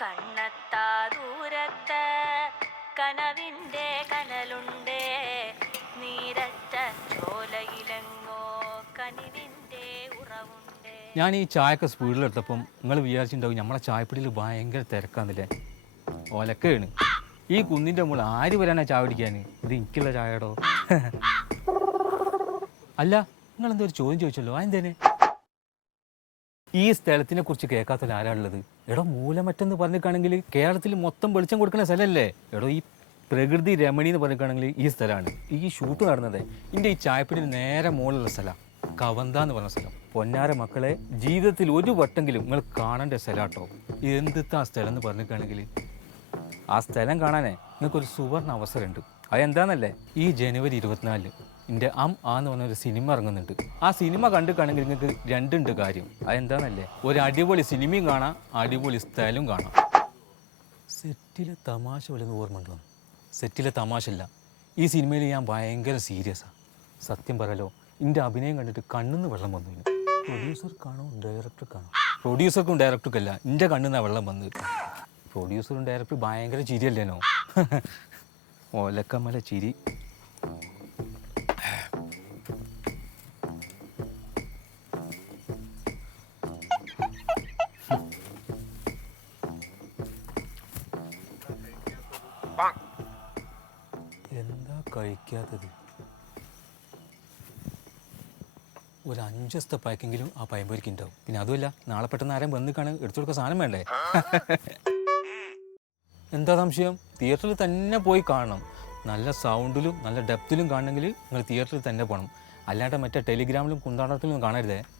കണ്ണത്താ ദൂരത്ത് കനവിൻ്റെ കനലുണ്ടേ നീരറ്റ ചോലയിലെങ്ങോ കനിവിൻ്റെ ഉറവുണ്ടേ. ഞാൻ ഈ ചായയൊക്കെ സ്പീഡിലെടുത്തപ്പം നിങ്ങൾ വിചാരിച്ചിട്ടുണ്ടാവും നമ്മളെ ചായപ്പൊടിയിൽ ഭയങ്കര തിരക്കാന്നില്ലേ. ഒലക്കാണ് ഈ കുന്നിൻ്റെ മുകളിൽ ആര് വരാനാ ചായ പിടിക്കാൻ? ഇത് എനിക്കുള്ള ചായടോ. അല്ല, നിങ്ങളെന്തോ ഒരു ചോദ്യം ചോദിച്ചല്ലോ, അതെന്തേനെ? ഈ സ്ഥലത്തിനെ കുറിച്ച് കേൾക്കാത്തല്ല ആരാളുള്ളത്? എടോ, മൂലമറ്റെന്ന് പറഞ്ഞിട്ടാണെങ്കിൽ കേരളത്തിൽ മൊത്തം വെളിച്ചം കൊടുക്കുന്ന സ്ഥലമല്ലേ. എടോ, ഈ പ്രകൃതി രമണി എന്ന് പറഞ്ഞിട്ടാണെങ്കിൽ ഈ സ്ഥലമാണ്. ഈ ഷൂട്ട് നടന്നത് എൻ്റെ ഈ ചായപ്പൊടി നേരെ മുകളിലുള്ള സ്ഥലമാണ്. കവന്ത എന്ന് പറഞ്ഞ സ്ഥലം. പൊന്നാര മക്കളെ, ജീവിതത്തിൽ ഒരു വട്ടെങ്കിലും നിങ്ങൾ കാണേണ്ട സ്ഥലം കേട്ടോ. എന്തിട്ട് ആ സ്ഥലം എന്ന് പറഞ്ഞിട്ടാണെങ്കിൽ ആ സ്ഥലം കാണാനേ നിങ്ങൾക്കൊരു സുവർണ അവസരമുണ്ട്. അതെന്താണെന്നല്ലേ, ഈ ജനുവരി 24 എൻ്റെ എന്ന് പറഞ്ഞൊരു സിനിമ ഇറങ്ങുന്നുണ്ട്. ആ സിനിമ കണ്ടിട്ടാണെങ്കിൽ നിങ്ങൾക്ക് രണ്ടുണ്ട് കാര്യം. അതെന്താണെന്നല്ലേ, ഒരു അടിപൊളി സിനിമയും കാണാം, അടിപൊളി സ്ഥലവും കാണാം. സെറ്റിലെ തമാശ വല്ലതും ഓർമ്മ ഉണ്ടോ? സെറ്റിലെ തമാശ ഇല്ല, ഈ സിനിമയിൽ ഞാൻ ഭയങ്കര സീരിയസാണ്. സത്യം പറയലോ, എൻ്റെ അഭിനയം കണ്ടിട്ട് കണ്ണിന്ന് വെള്ളം വന്നു. പ്രൊഡ്യൂസർക്കാണോ ഡയറക്ടർക്കാണോ? പ്രൊഡ്യൂസർക്കും ഡയറക്ടർക്കും അല്ല, എൻ്റെ കണ്ണിന്നാണ് വെള്ളം വന്നത്. പ്രൊഡ്യൂസറും ഡയറക്ടറും ഭയങ്കര ചിരിയല്ലേനോ. ഓലക്കമ്മല ചിരി. എന്താ കഴിക്കാത്തത്? ഒരു 5 ദിവസത്തെ പാക്കെങ്കിലും ആ പയമ്പൊരിക്ക് ഉണ്ടാവും. പിന്നെ അതുമല്ല, നാളെ പെട്ടെന്ന് ആരെയും വന്നിക്കാണ് എടുത്തു കൊടുക്കാൻ സാധനം വേണ്ടേ? എന്താ സംശയം? തിയേറ്ററിൽ തന്നെ പോയി കാണണം. നല്ല സൗണ്ടിലും നല്ല ഡെപ്തിലും കാണണമെങ്കിൽ നിങ്ങൾ തിയേറ്ററിൽ തന്നെ പോകണം. അല്ലാണ്ട് മറ്റേ ടെലിഗ്രാമിലും കുന്താടത്തിലും കാണരുതേ.